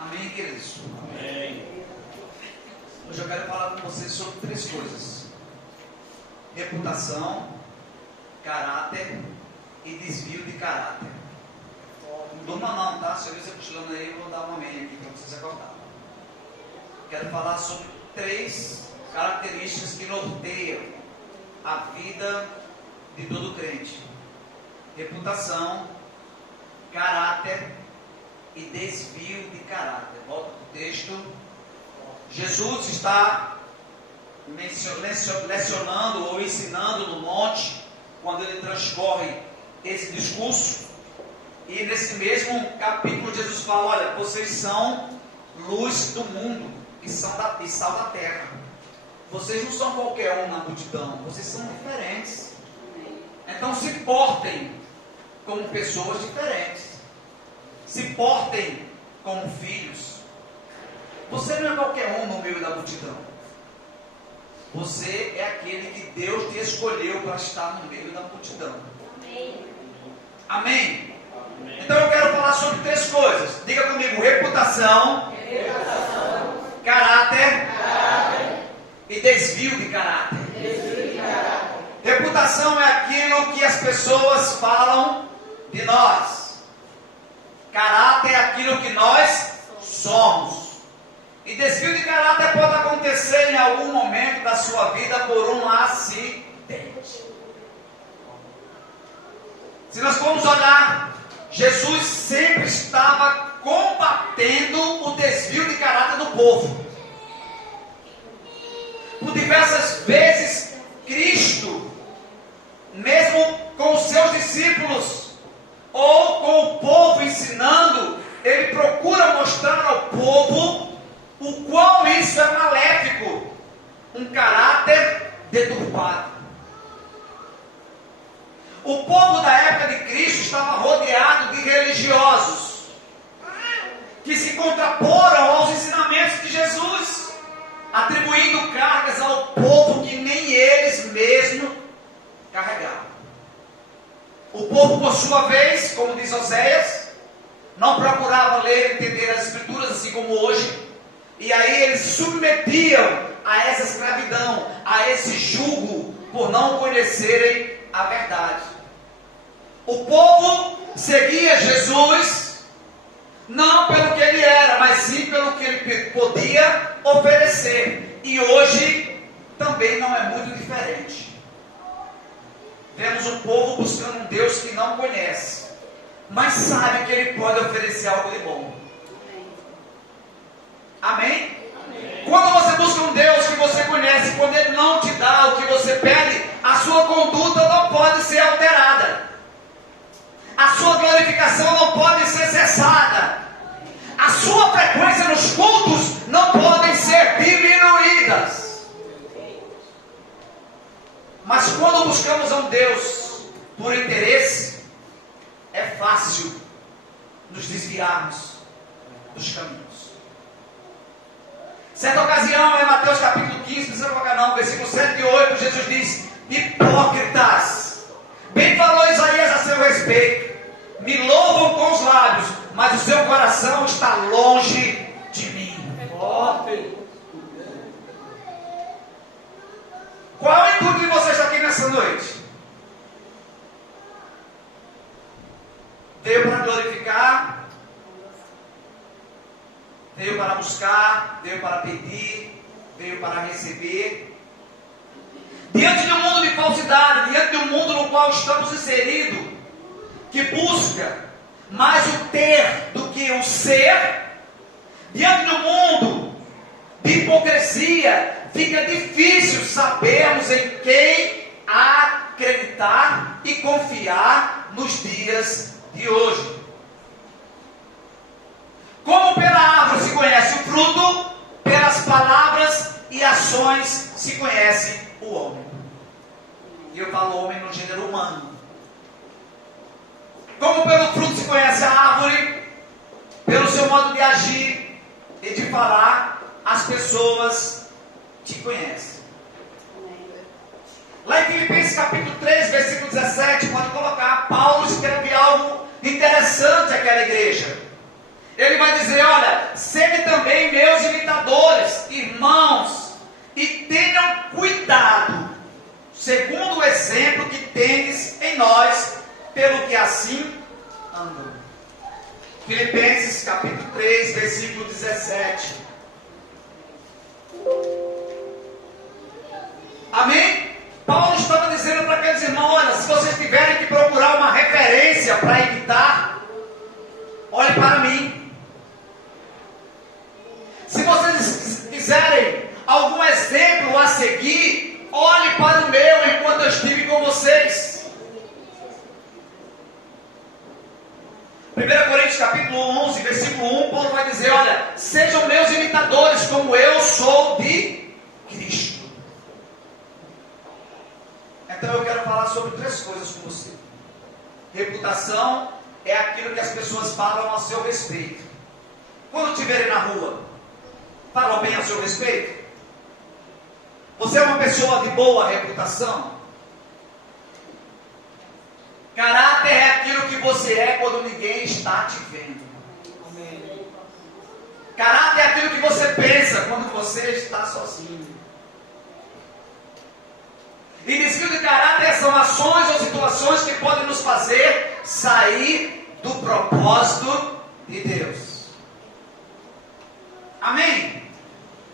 Amém, queridos? Amém. Hoje eu quero falar com vocês sobre 3 coisas: reputação, caráter e desvio de caráter. Não durma não, tá? Se eu ver você cochilando aí, eu vou dar um amém aqui para vocês acordar. Quero falar sobre 3 características que norteiam a vida de todo crente: reputação, caráter e desvio de caráter. Volta para o texto. Jesus está lecionando ou ensinando no monte, quando ele transcorre esse discurso, e nesse mesmo capítulo Jesus fala: olha, vocês são luz do mundo e sal da terra. Vocês não são qualquer um na multidão, vocês são diferentes. Então se portem como pessoas diferentes, se portem como filhos. Você não é qualquer um no meio da multidão. Você é aquele que Deus te escolheu para estar no meio da multidão. Amém? Amém? Amém. Então eu quero falar sobre 3 coisas. Diga comigo: reputação, caráter e desvio de caráter. Reputação é aquilo que as pessoas falam de nós. Caráter é aquilo que nós somos. E desvio de caráter pode acontecer em algum momento da sua vida por um acidente. Se nós formos olhar, Jesus sempre estava combatendo o desvio de caráter do povo. Por diversas vezes, Cristo, mesmo com os seus discípulos, ou com o povo ensinando, ele procura mostrar ao povo o quão isso é maléfico, um caráter deturpado. O povo da época de Cristo estava rodeado de religiosos, que se contraporam aos ensinamentos de Jesus, atribuindo cargas ao povo que nem eles mesmos carregavam. O povo, por sua vez, como diz Oséias, não procurava ler e entender as Escrituras assim como hoje, e aí eles se submetiam a essa escravidão, a esse jugo, por não conhecerem a verdade. O povo seguia Jesus, não pelo que ele era, mas sim pelo que ele podia oferecer. E hoje também não é muito diferente. Vemos um povo buscando um Deus que não conhece, mas sabe que ele pode oferecer algo de bom. Amém? Amém? Quando você busca um Deus que você conhece, quando ele não te dá o que você pede, a sua conduta não pode ser alterada. A sua glorificação não pode ser cessada. A sua frequência nos cultos não podem ser diminuídas. Mas quando buscamos a um Deus por interesse, é fácil nos desviarmos dos caminhos. Certa ocasião, em Mateus capítulo 15, versículo 7 e 8, Jesus diz: hipócritas, bem falou Isaías a seu respeito, me louvam com os lábios, mas o seu coração está longe de mim. Forte. Qual é o intuito de você estar aqui nessa noite? Veio para glorificar, veio para buscar, veio para pedir, veio para receber. Diante de um mundo de falsidade, diante de um mundo no qual estamos inseridos, que busca mais o ter do que o ser, diante de um mundo de hipocrisia, fica difícil sabermos em quem acreditar e confiar nos dias de hoje. Como pela árvore se conhece o fruto, pelas palavras e ações se conhece o homem. E eu falo homem no gênero humano. Como pelo fruto se conhece a árvore, pelo seu modo de agir e de falar, as pessoas te conhecem. Lá em Filipenses capítulo 3, versículo 17, pode colocar, Paulo escreve algo interessante àquela igreja. Ele vai dizer: olha, porém, meus imitadores, irmãos, e tenham cuidado, segundo o exemplo que tendes em nós, pelo que assim andam. Filipenses capítulo 3, versículo 17. Amém? Paulo estava dizendo para aqueles irmãos: olha, se vocês tiverem que procurar uma referência para imitar, olhe para mim. Se vocês quiserem algum exemplo a seguir, olhe para o meu enquanto eu estive com vocês. 1 Coríntios capítulo 11, versículo 1, Paulo vai dizer: olha, sejam meus imitadores como eu sou de Cristo. Então eu quero falar sobre 3 coisas com você. Reputação é aquilo que as pessoas falam a seu respeito. Quando te verem na rua, falam bem a seu respeito? Você é uma pessoa de boa reputação? Caráter é aquilo que você é quando ninguém está te vendo. Amém. Caráter é aquilo que você pensa quando você está sozinho. E desvio de caráter são ações ou situações que podem nos fazer sair do propósito de Deus. Amém?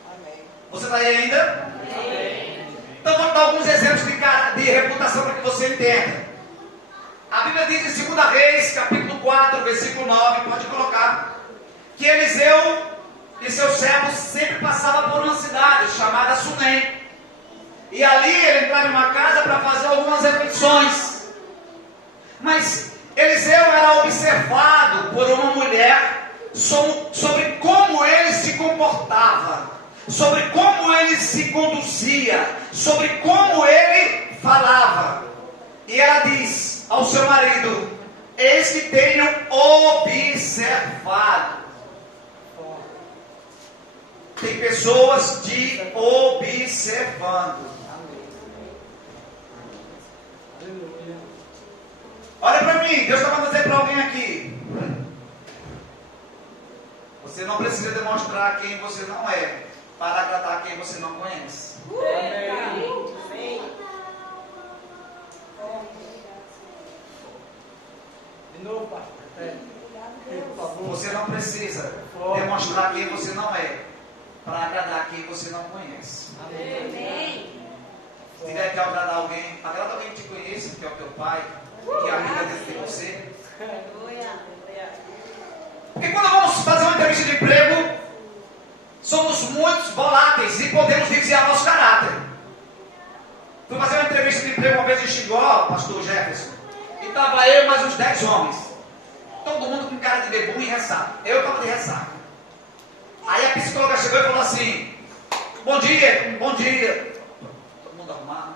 Amém. Você está aí ainda? Amém. Então vou dar alguns exemplos de reputação para que você entenda. A Bíblia diz em 2 Reis, capítulo 4, versículo 9, pode colocar, que Eliseu e seus servos sempre passavam por uma cidade chamada Sunem. E ali ele entrava em uma casa para fazer algumas refeições. Mas Eliseu era observado por uma mulher sobre como ele se comportava, sobre como ele se conduzia, sobre como ele falava. E ela diz ao seu marido: eis que tenho observado. Tem pessoas te observando. Olha para mim, Deus está mandando dizer para alguém aqui: você não precisa demonstrar quem você não é para agradar quem você não conhece. Amém. De novo, pastor. Você não precisa demonstrar quem você não é para agradar quem você não conhece. Amém. Se tiver que agradar alguém, agrada alguém que te conhece, que é o teu pai, que é amiga dentro de você. Porque quando vamos fazer uma entrevista de emprego, somos muitos voláteis e podemos desviar nosso caráter. Fui fazer uma entrevista de emprego uma vez em Xingó, pastor Jefferson, e estava eu e mais uns 10 homens. Todo mundo com cara de bebum e ressaca. Eu estava de ressaca. Aí a psicóloga chegou e falou assim: bom dia, bom dia. Todo mundo arrumado.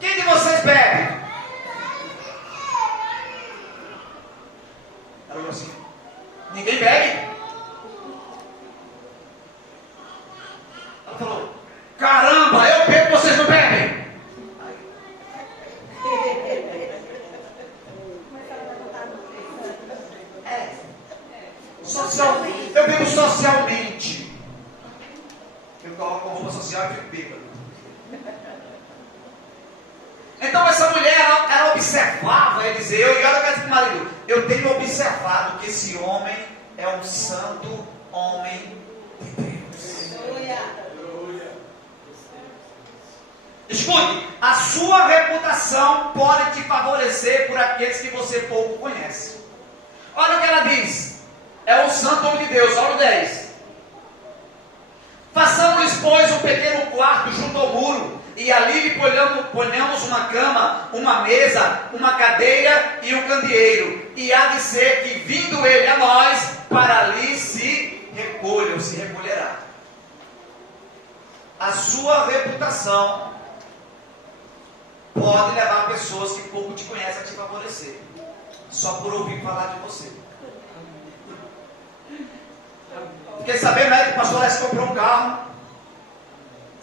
Quem de vocês bebe? Ela falou assim: ninguém bebe? Ela falou: caramba, eu bebo, vocês não bebem? Socialmente, eu bebo socialmente. Eu coloco uma roupa social e fico bêbado. Então essa mulher, ela observava Eliseu, e olha para o marido: eu tenho observado que esse homem é um santo homem de Deus. Escute, a sua reputação pode te favorecer por aqueles que você pouco conhece. Olha o que ela diz: é um santo homem de Deus. Olha o 10. Façamos-lhes, pois, um pequeno quarto junto ao muro, e ali lhe ponhamos uma cama, uma mesa, uma cadeira e um candeeiro. E há de ser que, vindo ele a nós, para ali se recolha ou se recolherá. A sua reputação pode levar pessoas que pouco te conhecem a te favorecer, só por ouvir falar de você. Fiquei sabendo, né, que o pastor Lécio comprou um carro.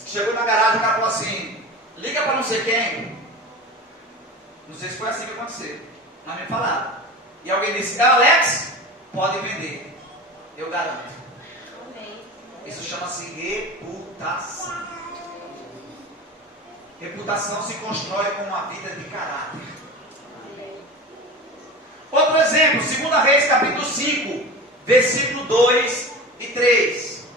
Chegou na garagem, o cara falou assim: liga para não sei quem. Não sei se foi assim que aconteceu, mas me falaram. E alguém disse: Alex, pode vender, eu garanto. Isso chama-se reputação. Reputação se constrói com uma vida de caráter. Outro exemplo, 2 Reis capítulo 5, versículo 2 e 3.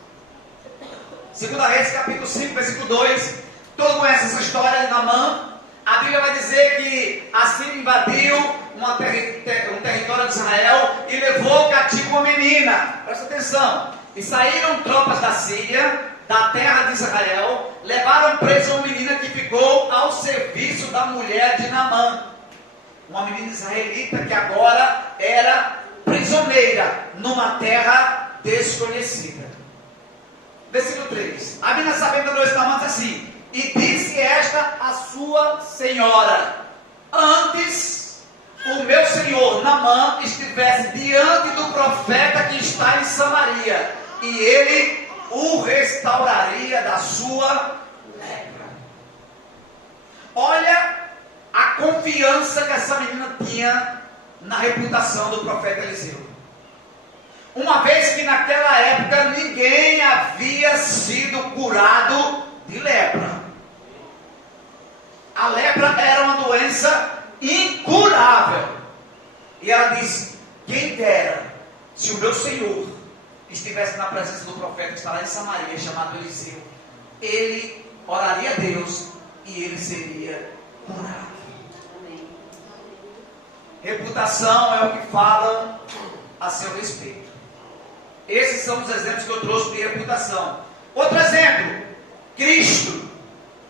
2 Reis capítulo 5, versículo 2. Todo conhece essa história de Naamã. A Bíblia vai dizer que a Síria invadiu um território de Israel e levou cativo uma menina. Presta atenção. E saíram tropas da Síria, da terra de Israel, levaram presa uma menina que ficou ao serviço da mulher de Naamã. Uma menina israelita que agora era prisioneira numa terra desconhecida. Versículo 3. A menina, sabendo da noite de Naamã, diz assim: e disse esta a sua senhora: antes o meu senhor Naamã estivesse diante do profeta que está em Samaria, e ele o restauraria da sua lepra. Olha a confiança que essa menina tinha na reputação do profeta Eliseu. Uma vez que naquela época ninguém havia sido curado de lepra. A lepra era uma doença incurável. E ela disse: quem dera se o meu Senhor estivesse na presença do profeta que está lá em Samaria, chamado Eliseu. Ele oraria a Deus e ele seria curado. Reputação é o que falam a seu respeito. Esses são os exemplos que eu trouxe de reputação. Outro exemplo, Cristo.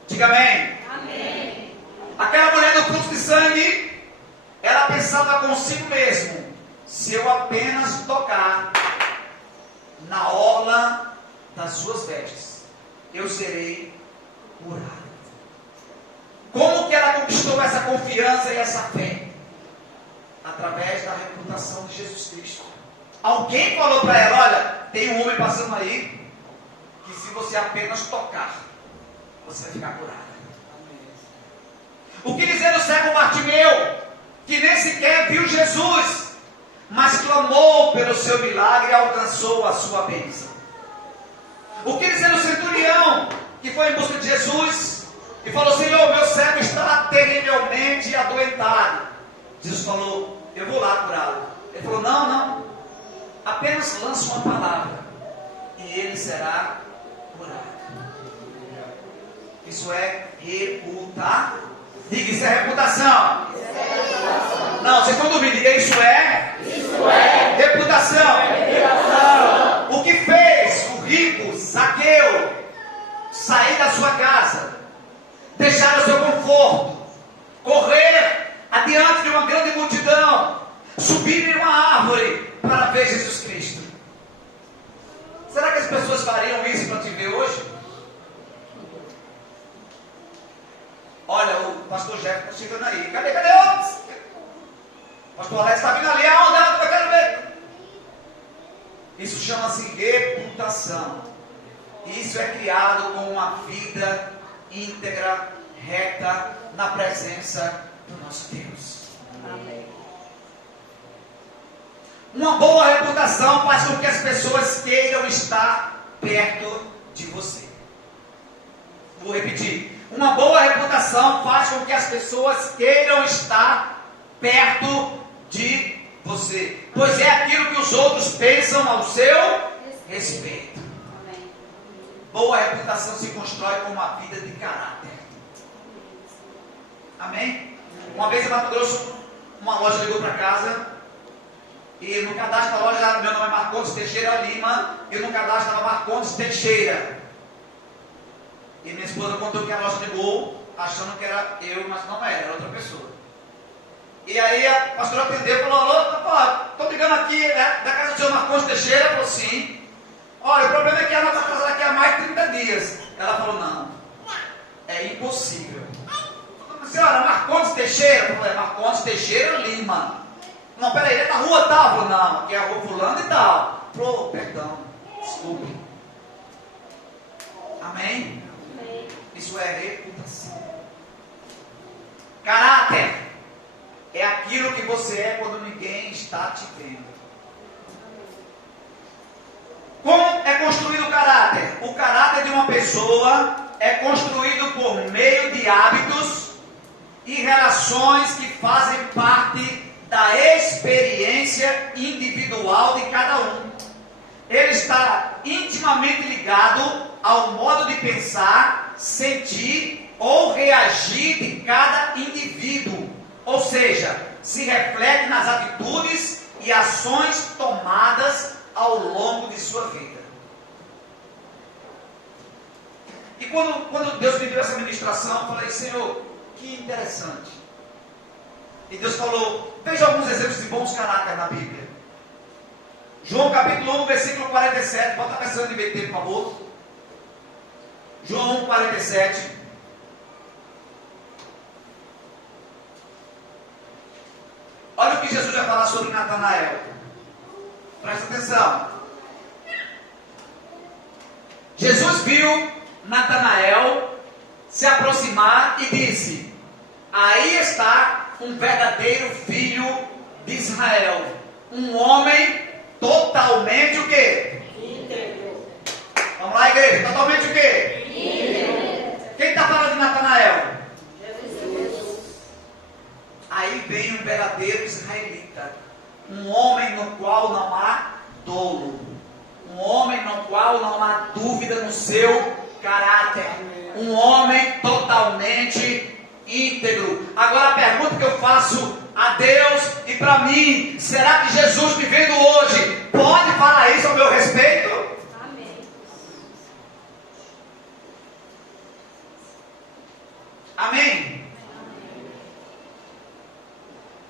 Diga amém. Amém. Aquela mulher do fluxo de sangue, ela pensava consigo mesmo: se eu apenas tocar na orla das suas vestes, eu serei curado. Como que ela conquistou essa confiança e essa fé? Através da reputação de Jesus Cristo. Alguém falou para ela: olha, tem um homem passando aí, que se você apenas tocar, você vai ficar curada. O que dizer do cego Bartimeu, que nem sequer viu Jesus, mas clamou pelo seu milagre e alcançou a sua bênção? O que dizer do centurião, que foi em busca de Jesus e falou: Senhor, meu servo está terrivelmente adoentado. Jesus falou: eu vou lá curá-lo. Ele falou: não, apenas lance uma palavra e ele será curado. Isso é reputação. Diga, isso é reputação. Não, vocês estão dormindo. Diga, isso é reputação. O que fez o rico Zaqueu sair da sua casa, deixar o seu conforto, correr adiante de uma grande multidão, subir em uma árvore para ver Jesus Cristo? Será que as pessoas fariam isso para te ver hoje? Olha, o pastor Jeff está chegando aí. Cadê outros? O pastor Alex está vindo ali. Aonde? Eu quero ver. Isso chama-se reputação. Isso é criado com uma vida íntegra, reta, na presença do nosso Deus. Amém. Uma boa reputação faz com que as pessoas queiram estar perto de você. Vou repetir. Uma boa reputação faz com que as pessoas queiram estar perto de você, pois é aquilo que os outros pensam ao seu respeito. Amém. Boa reputação se constrói com uma vida de caráter. Amém? Uma vez em Mato Grosso, uma loja ligou para casa e no cadastro da loja, meu nome é Marcondes Teixeira Lima, e no cadastro estava Marcondes Teixeira. E minha esposa contou que a loja ligou achando que era eu, mas não era outra pessoa. E aí a pastora atendeu e falou: alô, estou ligando aqui, da casa do senhor Marcondes Teixeira. Falou: sim. Olha, o problema é que ela está casada aqui há mais de 30 dias. Ela falou: não, é impossível. Senhora, Marcondes Teixeira? Eu falei: Marcondes Teixeira Lima. Não, peraí, ele é na rua tal? Falou: não, aqui é a rua fulano e tal. Falou: perdão, desculpe. Amém? Isso é reputação. Caráter é aquilo que você é quando ninguém está te vendo. Como é construído o caráter? pessoa é construído por meio de hábitos e relações que fazem parte da experiência individual de cada um. Ele está intimamente ligado ao modo de pensar, sentir ou reagir de cada indivíduo, ou seja, se reflete nas atitudes e ações tomadas ao longo de sua vida. E quando Deus me deu essa ministração, eu falei: Senhor, que interessante. E Deus falou: veja alguns exemplos de bons caráteres na Bíblia. João capítulo 1, versículo 47. Bota a versão de BT, por favor. João 1, 47. Olha o que Jesus vai falar sobre Natanael. Presta atenção. Jesus viu Natanael se aproximar e disse: aí está um verdadeiro filho de Israel, um homem totalmente o quê? Íntegro. Vamos lá, igreja, totalmente o quê? Íntegro. Quem está falando de Natanael? Jesus. Aí vem um verdadeiro israelita, um homem no qual não há dolo, um homem no qual não há dúvida no seu caráter, um homem totalmente íntegro. Agora a pergunta que eu faço a Deus e para mim: será que Jesus me vendo hoje pode falar isso ao meu respeito? Amém. Amém?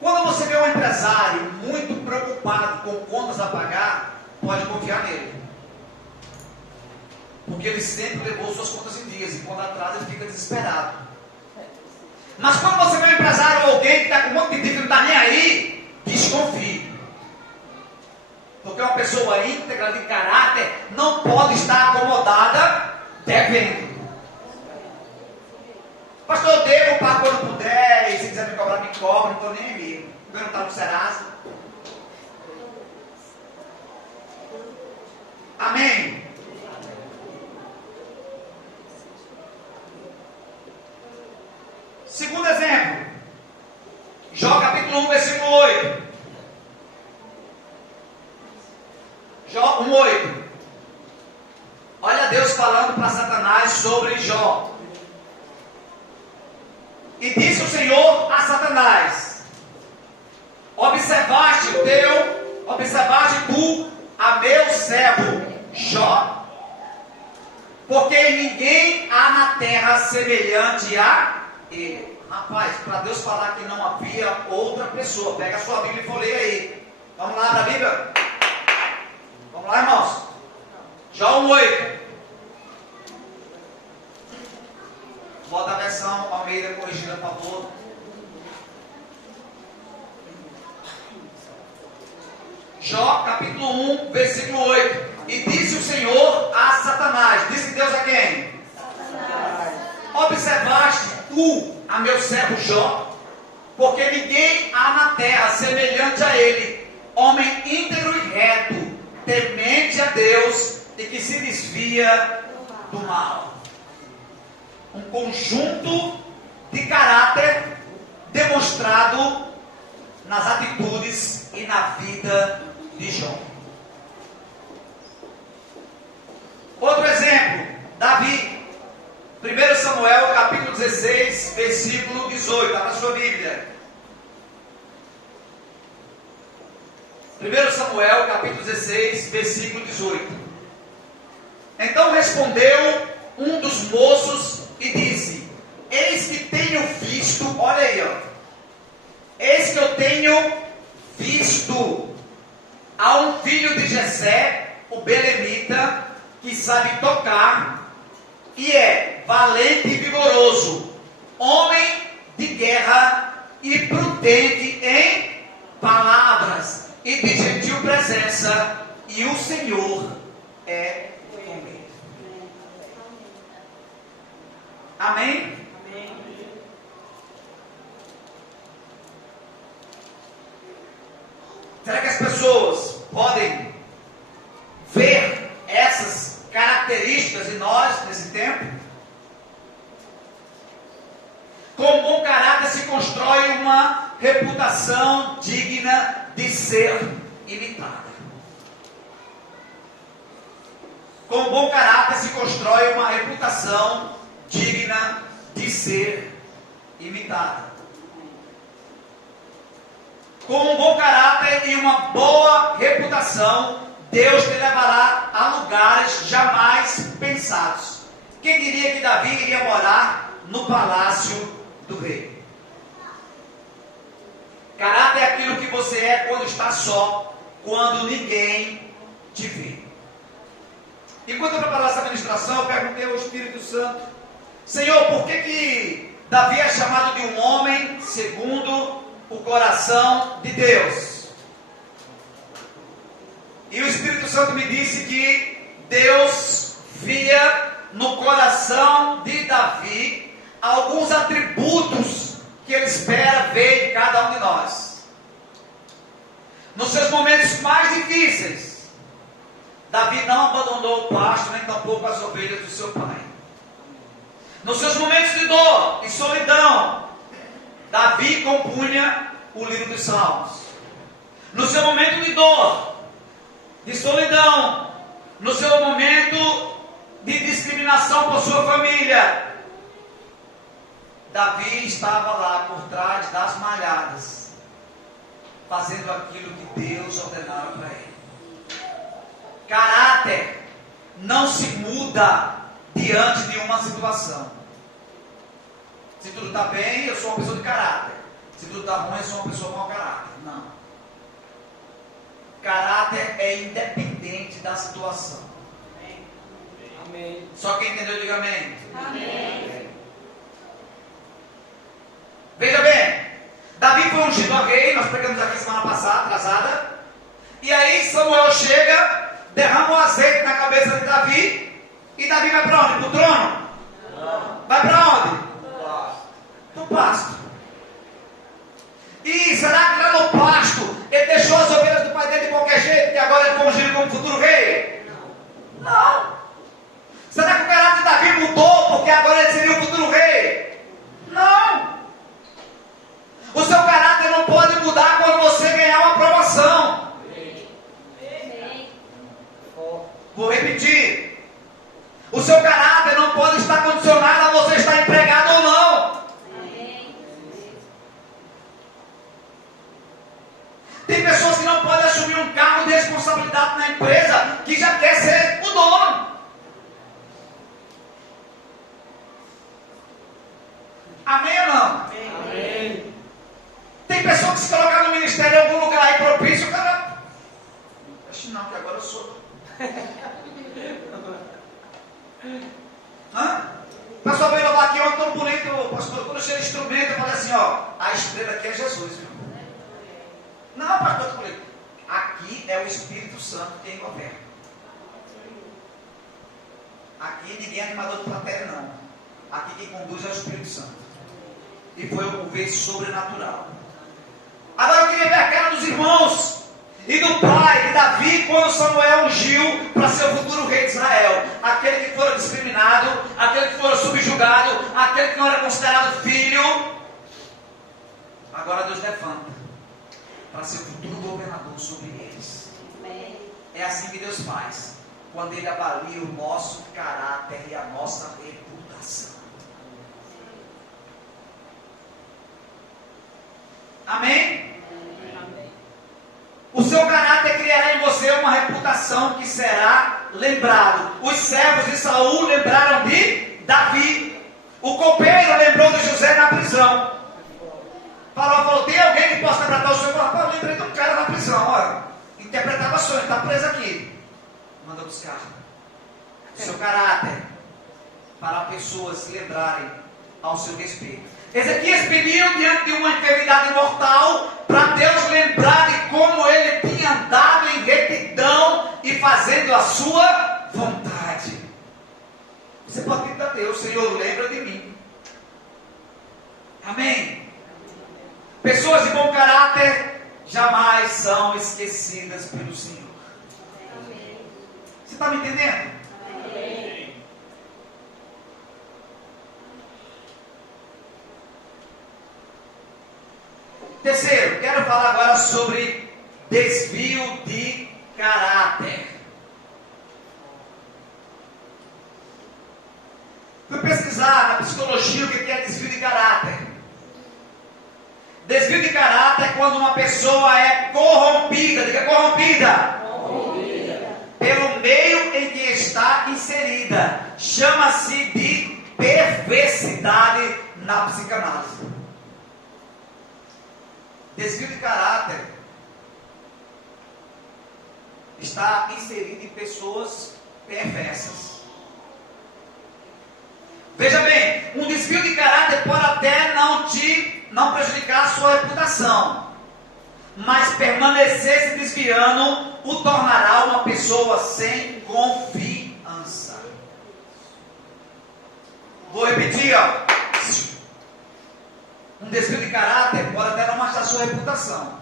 Quando você vê um empresário muito preocupado com contas a pagar, pode confiar nele, porque ele sempre levou suas contas em dias, e quando atrasa ele fica desesperado. Mas quando você vê um empresário ou alguém que está com um monte de dívida e não está nem aí, desconfie. Porque uma pessoa íntegra de caráter não pode estar acomodada devendo. Pastor, eu devo, pago quando puder, e se quiser me cobrar, me cobra, não estou nem aí. Eu não está no Serasa. Amém? Segundo exemplo, Jó capítulo 1, versículo 8. Jó 1:8. Olha Deus falando para Satanás sobre Jó. E disse o Senhor a Satanás: observaste tu a meu servo Jó? Porque ninguém há na terra semelhante a ele. Rapaz, para Deus falar que não havia outra pessoa, pega a sua Bíblia e folheia aí. Vamos lá para a Bíblia? Vamos lá, irmãos. Jó 1:8. Bota a versão Almeida corrigida, por favor. Jó capítulo 1, versículo 8. E disse o Senhor a Satanás. Disse Deus a quem? Satanás. Observaste tu a meu servo Jó? Porque ninguém há na terra semelhante a ele, homem íntegro e reto, temente a Deus e que se desvia do mal. Um conjunto de caráter demonstrado nas atitudes e na vida de Jó. Outro exemplo, Davi. 1 Samuel capítulo 16, versículo 18, está na sua Bíblia. 1 Samuel capítulo 16, versículo 18. Então respondeu um dos moços e disse: eis que tenho visto, olha aí, ó, eis que eu tenho visto a um filho de Jessé, o belemita, que sabe tocar e é valente e vigoroso, homem de guerra e prudente em palavras e de gentil presença, e o Senhor é com ele. Amém? Amém. Será que as pessoas podem ver essas características características em nós nesse tempo. Com bom caráter se constrói uma reputação digna de ser imitada. Com bom caráter se constrói uma reputação digna de ser imitada. Com um bom caráter e uma boa reputação, Deus te levará a lugares jamais pensados. Quem diria que Davi iria morar no palácio do rei? Caráter é aquilo que você é quando está só, quando ninguém te vê. Enquanto eu preparava essa ministração, eu perguntei ao Espírito Santo: Senhor, por que Davi é chamado de um homem segundo o coração de Deus? E o Espírito Santo me disse que Deus via no coração de Davi alguns atributos que Ele espera ver em cada um de nós. Nos seus momentos mais difíceis, Davi não abandonou o pasto, nem tampouco as ovelhas do seu pai. Nos seus momentos de dor e solidão, Davi compunha o livro dos Salmos. No seu momento de dor, de solidão, no seu momento de discriminação por sua família, Davi estava lá por trás das malhadas, fazendo aquilo que Deus ordenara para ele. Caráter não se muda diante de uma situação. Se tudo está bem, eu sou uma pessoa de caráter. Se tudo está ruim, eu sou uma pessoa com mau caráter. Não. Caráter é independente da situação. Amém. Só quem entendeu, diga amém. Amém. Veja bem, Davi foi ungido a rei, nós pregamos aqui semana passada, atrasada. E aí Samuel chega, derrama o azeite na cabeça de Davi. E Davi vai para onde? Para o trono? Não. Vai para onde? Para o pasto. E será que lá no pasto ele deixou as ovelhas do pai dele de qualquer jeito, que agora ele foi ungido como futuro rei? Não. Será que o caráter de Davi mudou porque agora ele seria o futuro rei? Não. O seu caráter não pode mudar quando você ganhar uma aprovação. Vou repetir. O seu caráter não pode estar condicionado a você estar empregado ou não. Tem pessoas que não podem assumir um cargo de responsabilidade na empresa que já quer ser o dono. Amém ou não? Amém. Tem pessoas que se colocar no ministério em algum lugar aí propício, o cara... Acho não, que agora eu sou... O pessoal veio louvar aqui ontem, tão bonito, pastor. Quando eu cheguei no instrumento, eu falei assim, ó, a estrela aqui é Jesus, viu? Não, pastor, eu falei, aqui é o Espírito Santo quem governa. Aqui ninguém é animador de plateia, não. Aqui quem conduz é o Espírito Santo. E foi um mover sobrenatural. Agora eu queria ver a cara dos irmãos e do pai de Davi quando Samuel ungiu para ser o futuro rei de Israel. Aquele que fora discriminado, aquele que fora subjugado, aquele que não era considerado filho. Agora Deus levanta para ser o futuro governador sobre eles. É assim que Deus faz, quando Ele avalia o nosso caráter e a nossa reputação. Amém? Amém? O seu caráter criará em você uma reputação que será lembrado. Os servos de Saul lembraram de Davi. O copeiro lembrou de José na prisão. Falou, tem alguém que possa interpretar o sonho? Eu lembrei de um cara na prisão, olha. Interpretava sonho, está preso aqui. Manda buscar. O seu caráter, para pessoas se lembrarem ao seu respeito. Ezequias pediu diante de uma enfermidade mortal para Deus lembrar de como ele tinha andado em retidão e fazendo a sua vontade. Você pode pedir a Deus, Senhor, lembra de mim. Amém? Pessoas de bom caráter jamais são esquecidas pelo Senhor. Você está me entendendo? Amém. Terceiro, quero falar agora sobre desvio de caráter. Fui pesquisar na psicologia o que é desvio de caráter. Desvio de caráter é quando uma pessoa é corrompida, diga corrompida, pelo meio em que está inserida. Chama-se de perversidade na psicanálise. Desvio de caráter está inserido em pessoas perversas. Veja bem, um desvio de caráter pode até não prejudicar a sua reputação, mas permanecer se desviando o tornará uma pessoa sem confiança. Vou repetir, ó. Um desvio de caráter pode até não manchar a sua reputação,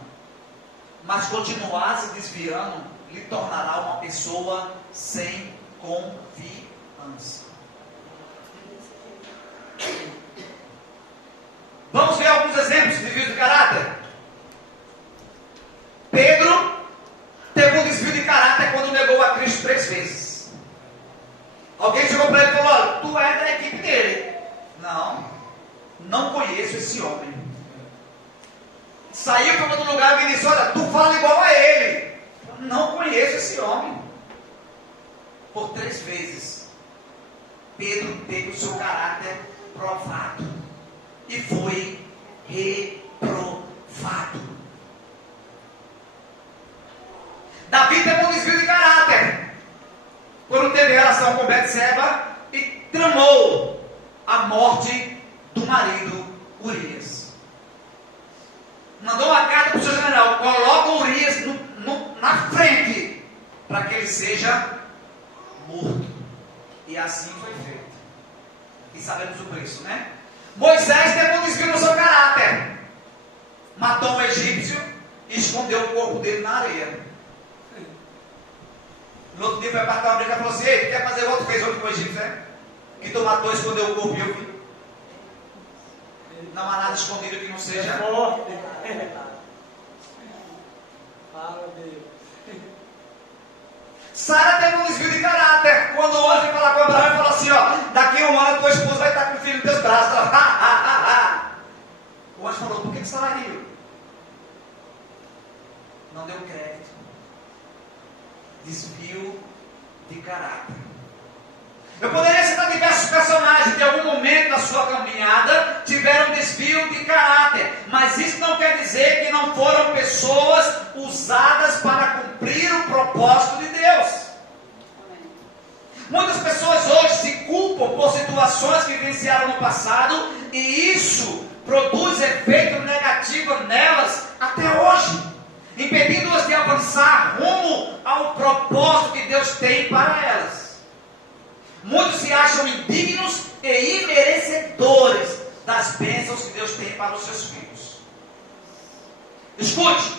mas continuar se desviando lhe tornará uma pessoa sem confiança. Vamos ver alguns exemplos de desvio de caráter. Pedro teve um desvio de caráter quando negou a Cristo 3 vezes. Alguém chegou para ele e falou: olha, tu é da equipe dele. Não conheço esse homem. Saiu para outro lugar e disse: olha, tu fala igual a ele. Não conheço esse homem. Por 3 vezes Pedro teve o seu caráter provado e foi reprovado. Davi teve um desvio de caráter quando teve relação com Betseba e tramou a morte do marido Urias. Mandou uma carta para o seu general: coloca o Urias na frente para que ele seja morto. E assim foi feito. E sabemos o preço, né? Moisés teve um desvio no seu caráter. Matou um egípcio e escondeu o corpo dele na areia. No outro dia foi para a briga e falou assim: ei, tu quer fazer outro? Fez outro com o egípcio, né? Que tu matou e escondeu o corpo e eu vi. Não há nada escondido que não seja forte. Fala, Deus. Sara teve um desvio de caráter quando o anjo veio falar com Abraão e falou assim: ó, daqui a 1 ano tua esposa vai estar com o filho nos teus braços. O anjo falou: por que Sara riu? Não deu crédito. Desvio de caráter. Eu poderia citar diversos personagens que em algum momento da sua caminhada tiveram desvio de caráter, mas isso não quer dizer que não foram pessoas usadas para cumprir o propósito de Deus. Muitas pessoas hoje se culpam por situações que vivenciaram no passado e isso produz efeito negativo nelas até hoje, impedindo-as de avançar rumo ao propósito que Deus tem para elas. Muitos se acham indignos e imerecedores das bênçãos que Deus tem para os seus filhos. Escute,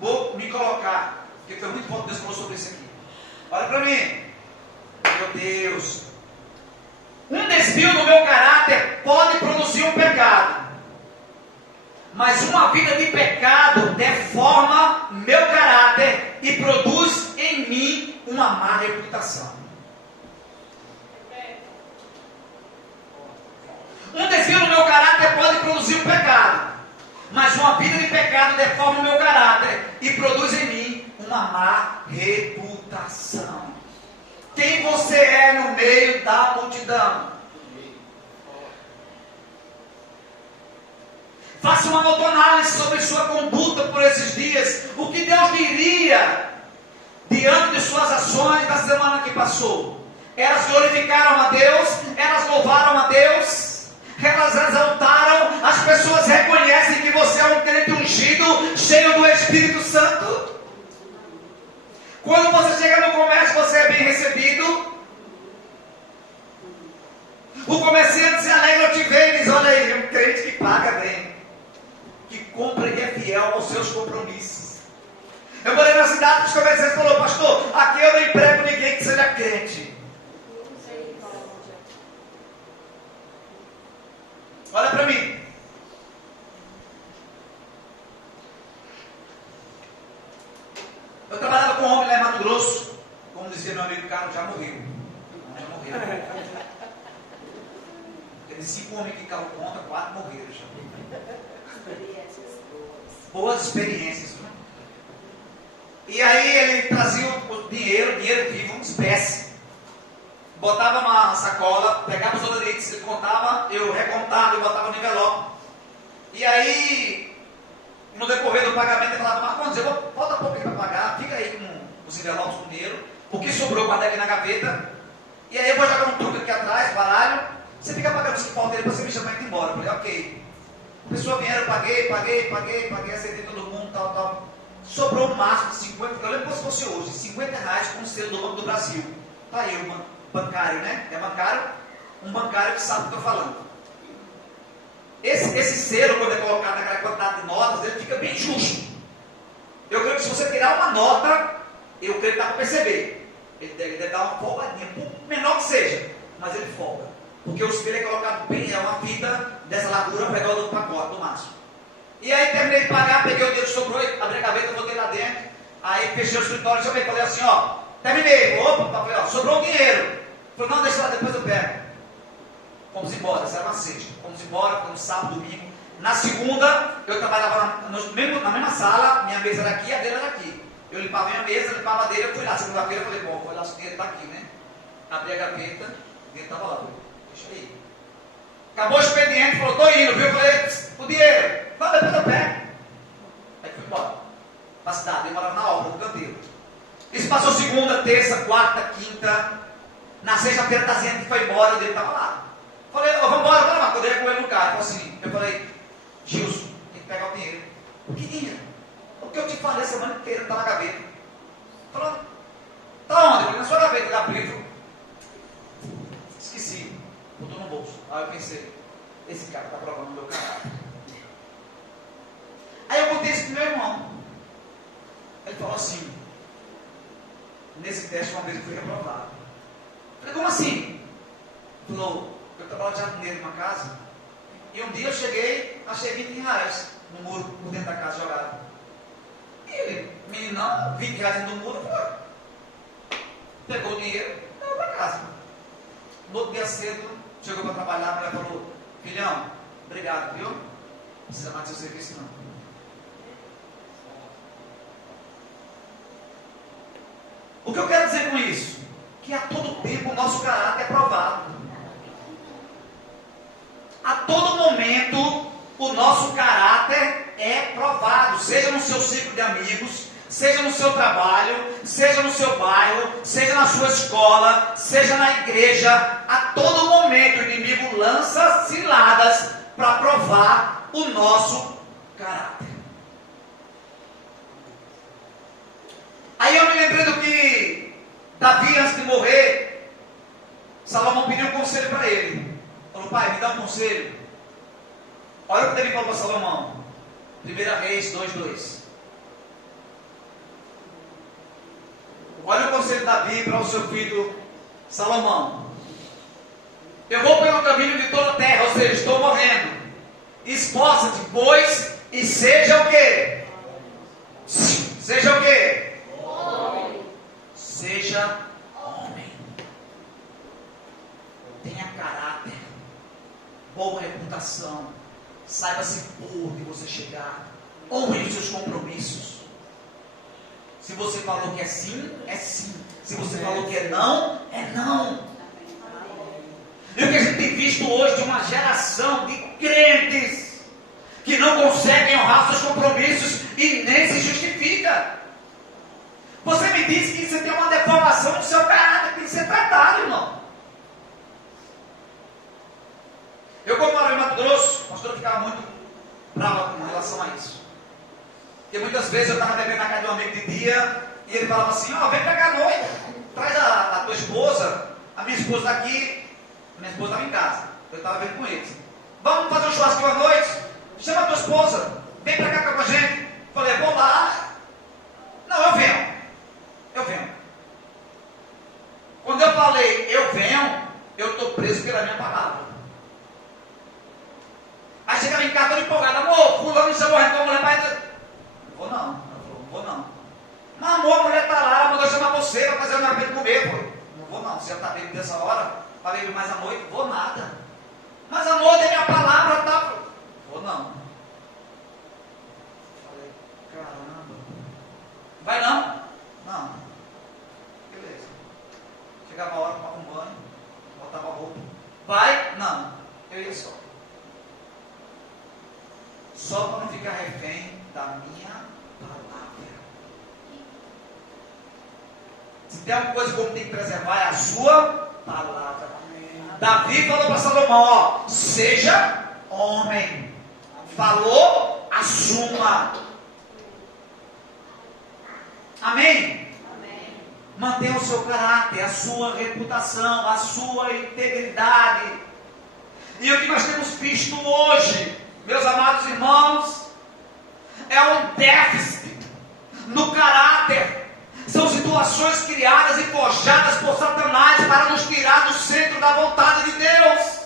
vou me colocar, porque foi muito forte Deus falou sobre isso aqui. Olha para mim. Meu Deus. Um desvio no meu caráter pode produzir um pecado, mas uma vida de pecado deforma meu caráter e produz em mim uma má reputação. Um desvio no meu caráter pode produzir um pecado, mas uma vida de pecado deforma o meu caráter e produz em mim uma má reputação. Quem você é no meio da multidão? Faça uma autoanálise sobre sua conduta por esses dias. O que Deus diria diante de suas ações da semana que passou? Elas glorificaram a Deus? Elas louvaram a Deus? Elas exaltaram? As pessoas reconhecem que você é um crente ungido, cheio do Espírito Santo? Quando você chega no comércio, você é bem recebido? O comerciante se alegra ao te ver e diz: olha aí, um crente que paga bem, que compra e é fiel aos seus compromissos. Eu morei na cidade que os comerciantes falaram: pastor, aqui eu não emprego ninguém que seja crente. Olha para mim. amigo Carlos já morreu. Já morreu. Teve 5 homens que caiu conta, 4 morreram já. Experiências boas. Boas experiências. Né? E aí ele trazia o dinheiro vivo, uma espécie. Botava uma sacola, pegava os odorites, ele contava, eu recontava e botava no envelope. E aí, no decorrer do pagamento, ele falava, Marcondes, falta pouco para pagar, fica aí com os envelopes com dinheiro, o que sobrou, guardei aqui na gaveta, e aí eu vou jogar um truque aqui atrás, baralho, você fica pagando os que faltam, depois você me chama e ir embora. Eu falei, ok. A pessoa vieram, paguei, aceitei todo mundo, tal. Sobrou um máximo de 50, eu lembro como se fosse hoje, R$50 com o selo do Banco do Brasil. Tá aí, bancário, né? É bancário? Um bancário que sabe o que eu estou falando. Esse selo, quando é colocado naquela quantidade de notas, ele fica bem justo. Eu creio que se você tirar uma nota, eu creio que dá para perceber. Ele deve dar uma folgadinha, por menor que seja, mas ele folga. Porque o selo é colocado bem, é uma fita dessa largura ao redor do pacote, do máximo. E aí terminei de pagar, peguei o dinheiro que sobrou, abri a gaveta, botei lá dentro, aí fechei o escritório, chamei, falei assim, ó, terminei, opa, falei, ó, sobrou um dinheiro. Falei, não, deixa lá, depois eu pego. Fomos embora, essa era uma sexta. Fomos embora, foi no sábado, domingo. Na segunda, eu trabalhava na mesma sala, minha mesa era aqui, a dele era aqui. Eu limpava a minha mesa, limpava a dele, eu fui lá. Segunda-feira eu falei, bom, vou olhar se o dinheiro está aqui, né? Abri a gaveta, o dinheiro estava lá. Falei, deixa aí. Acabou o expediente, falou, tô indo, viu? Eu falei, o dinheiro, vai, depois eu pego. Aí fui embora. Pra cidade, eu morava na obra, no canteiro. Isso passou segunda, terça, quarta, quinta. Na sexta-feira, da gente foi embora, o dele estava lá. Falei, vamos embora, vamos lá. Quando eu ia com ele no carro, eu falei, Gilson, tem que pegar o dinheiro. O que dinheiro? O que eu te falei a semana inteira, está na gaveta. Falou, tá onde? Eu falei, na sua gaveta, da livro. Esqueci, botou no bolso. Aí eu pensei, esse cara está provando o meu caráter. Aí eu contei isso pro meu irmão. Ele falou assim, nesse teste uma vez eu fui reprovado. Falei, como assim? Ele falou, eu trabalho de jardineiro numa casa, e um dia eu cheguei, achei R$20 no muro, por dentro da casa jogado. E ele, meninão, R$20 no muro, foi. Pegou o dinheiro e levou para casa. No outro dia cedo, chegou para trabalhar, a mulher falou, filhão, obrigado, viu? Não precisa mais do seu serviço não. O que eu quero dizer com isso? Que a todo tempo o nosso caráter é provado. A todo momento o nosso caráter é provado, seja no seu ciclo de amigos, seja no seu trabalho, seja no seu bairro, seja na sua escola, seja na igreja. A todo momento o inimigo lança ciladas para provar o nosso caráter. Aí eu me lembrei do que Davi, antes de morrer, Salomão pediu um conselho para ele. Falou, pai, me dá um conselho. Olha o que ele falou para Salomão. 1 Reis 2:2. Olha o conselho de Davi para o seu filho Salomão. Eu vou pelo caminho de toda a terra, ou seja, estou morrendo. Esforça-te, pois, e seja o quê? Seja o quê? Seja homem. Tenha caráter, boa reputação, saiba se pôr de você chegar, honre os seus compromissos. Se você falou que é sim, é sim. Se você falou que é não, é não. E o que a gente tem visto hoje de uma geração de crentes que não conseguem honrar seus compromissos e nem se justifica. Você me disse que você tem uma deformação do seu caráter que tem que ser tratado, irmão. Eu, quando morava em Mato Grosso, o pastor ficava muito bravo com relação a isso. Porque muitas vezes eu estava bebendo na casa de um amigo de dia, e ele falava assim, ó, vem pra cá à noite, traz a tua esposa, a minha esposa está aqui, a minha esposa estava em casa, eu estava bebendo com eles. Vamos fazer um churrasco à noite? Chama a tua esposa, vem pra cá com a gente. Falei, vou lá. Não, eu venho. Quando eu falei, eu venho, eu estou preso pela minha palavra. Aí chegava em casa todo empolgado, amor, fulano me chamou, então a mulher vai... Não vou não. Ela falou, não vou não. Mas amor, a mulher está lá, mandou chamar você para fazer o meu comer. não, você já está bebendo dessa hora, para beber mais à noite? Vou nada. Mas à noite é minha palavra, tá? Vou não. Falei, caramba. Vai não? Não. Beleza. Chegava a hora, tomava um banho, botava a roupa. Vai? Não. Eu ia só. Só para não ficar refém da minha palavra. Se tem alguma coisa que eu tenho que preservar, é a sua palavra. Davi falou para Salomão, ó, seja homem. Falou, assuma. Amém? Amém. Mantenha o seu caráter, a sua reputação, a sua integridade. E o que nós temos visto hoje, meus amados irmãos, é um déficit no caráter. São situações criadas e forjadas por Satanás para nos tirar do centro da vontade de Deus.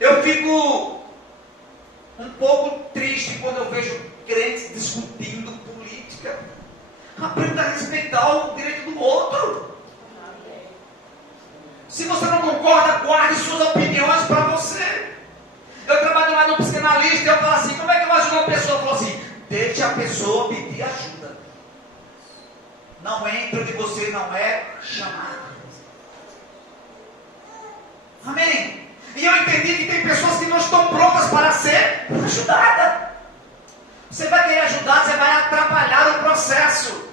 Eu fico um pouco triste quando eu vejo crentes discutindo política. Aprenda a respeitar o direito do outro. Se você não concorda, guarde suas opiniões para você. Eu trabalho lá no psicanalista e eu falo assim, como é que eu ajudo uma pessoa? Eu falo assim, deixe a pessoa pedir ajuda. Não entre onde você não é chamado. Amém? E eu entendi que tem pessoas que não estão prontas para ser ajudadas. Você vai querer ajudar, você vai atrapalhar o processo.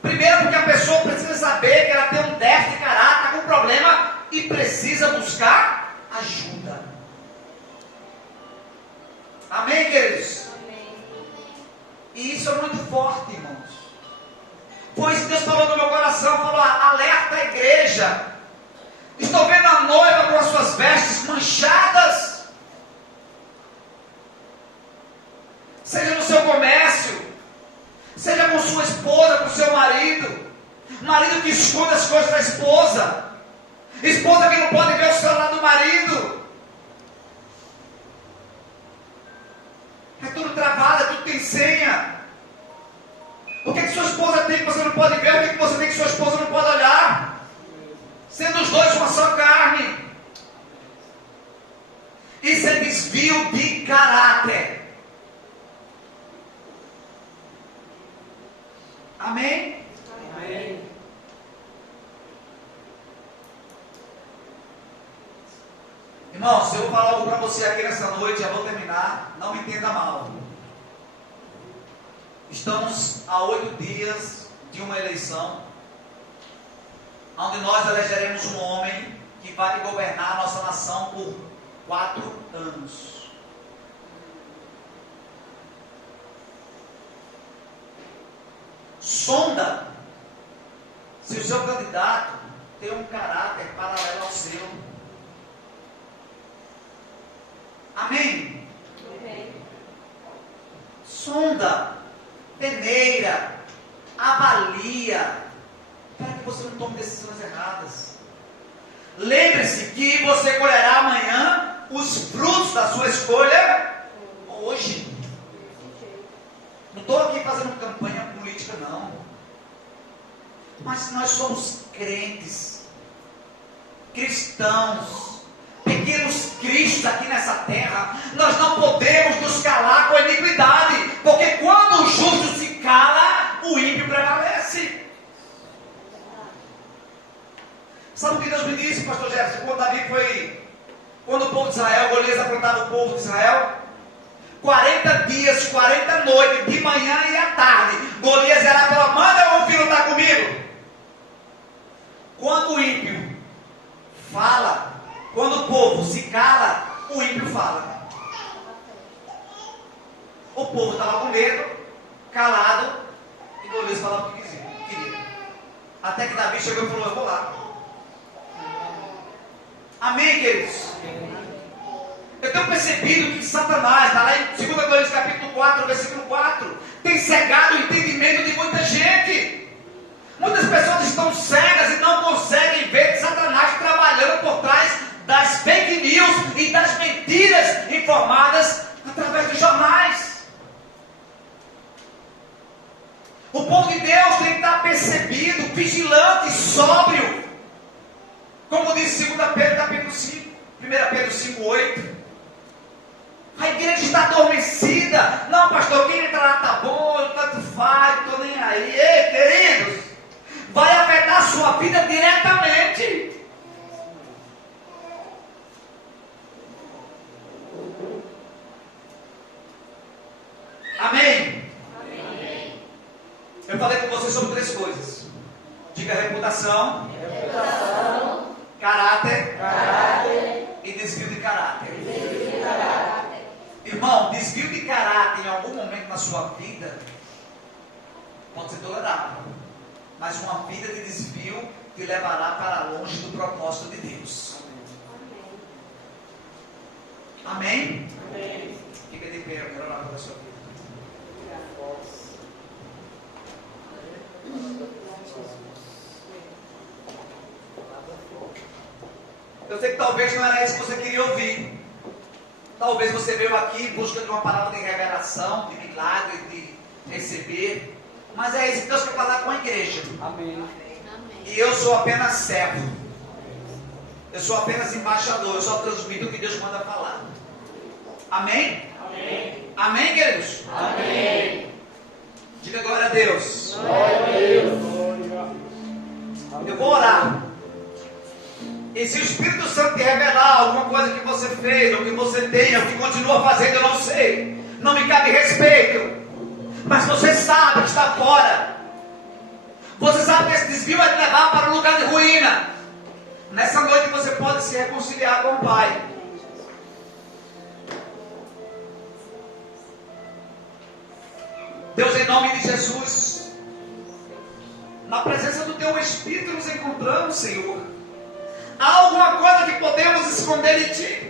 Primeiro porque a pessoa precisa saber que ela tem um déficit de caráter, está com um problema e precisa buscar ajuda. Amém, queridos? Amém. E isso é muito forte, irmãos. Foi isso que Deus falou no meu coração, falou, alerta a igreja. Estou vendo a noiva com as suas vestes manchadas. Seja no seu comércio, seja com sua esposa, com seu marido. Marido que esconde as coisas da esposa. Esposa que não pode ver o celular do marido. É tudo travado, é tudo tem senha. O que sua esposa tem que você não pode ver? O que você tem que sua esposa não pode olhar? Sendo os dois uma só carne. Isso é desvio de caráter. Amém? Amém. Irmãos, eu vou falar algo para você aqui nessa noite, já vou terminar, não me entenda mal. Estamos a 8 dias de uma eleição, onde nós elegeremos um homem que vai governar a nossa nação por 4 anos. Sonda se o seu candidato tem um caráter paralelo ao seu. Amém? Amém. Sonda, peneira, avalia, para que você não tome decisões erradas. Lembre-se que você colherá amanhã os frutos da sua escolha hoje. Não estou aqui fazendo campanha política, não. Mas nós somos crentes, cristãos, pequenos cristos aqui nessa terra. Nós não podemos nos calar com a iniquidade, porque quando o justo se cala, o ímpio prevalece. Sabe o que Deus me disse, pastor Jefferson, quando o povo de Israel, Golias afrontava o povo de Israel? 40 dias, 40 noites, de manhã e à tarde, Golias era pela manda ou o filho está comigo? Quando o ímpio fala, quando o povo se cala, o ímpio fala. O povo estava com medo, calado, e Golias falava o que queria. Até que Davi chegou e falou, eu vou lá. Amém, queridos? Eu tenho percebido que Satanás, está lá em 2 Coríntios capítulo 4, versículo 4, tem cegado o entendimento de muita gente. Muitas pessoas estão cegas e não conseguem ver Satanás trabalhando por trás das fake news e das mentiras informadas através dos jornais. O povo de Deus tem que estar percebido, vigilante, sóbrio. Como diz 2 Pedro capítulo 5, 1 Pedro 5:8. A igreja está adormecida. Não, pastor, quem entrar lá tá bom, tanto faz, não estou nem aí. Ei, queridos, vai afetar a sua vida diretamente. Amém? Amém. Eu falei com vocês sobre 3 coisas. Diga: reputação, caráter e desvio de caráter. Irmão, desvio de caráter em algum momento na sua vida pode ser tolerável, mas uma vida de desvio te levará para longe do propósito de Deus. Amém? Amém. Fica de pé, eu quero orar pela sua vida. Eu sei que talvez não era isso que você queria ouvir. Talvez você veio aqui em busca de uma palavra de revelação, de milagre, de receber. Mas é isso que Deus quer falar com a igreja. Amém. E eu sou apenas servo. Eu sou apenas embaixador. Eu só transmito o que Deus manda falar. Amém? Amém. Amém, queridos? Amém. Diga glória a Deus. Glória a Deus. Eu vou orar. E se o Espírito Santo te revelar alguma coisa que você fez, ou que você tem, ou que continua fazendo, eu não sei. Não me cabe respeito. Mas você sabe que está fora. Você sabe que esse desvio vai te levar para um lugar de ruína. Nessa noite você pode se reconciliar com o Pai. Deus, em nome de Jesus, na presença do Teu Espírito nos encontramos, Senhor. Há alguma coisa que podemos esconder de Ti?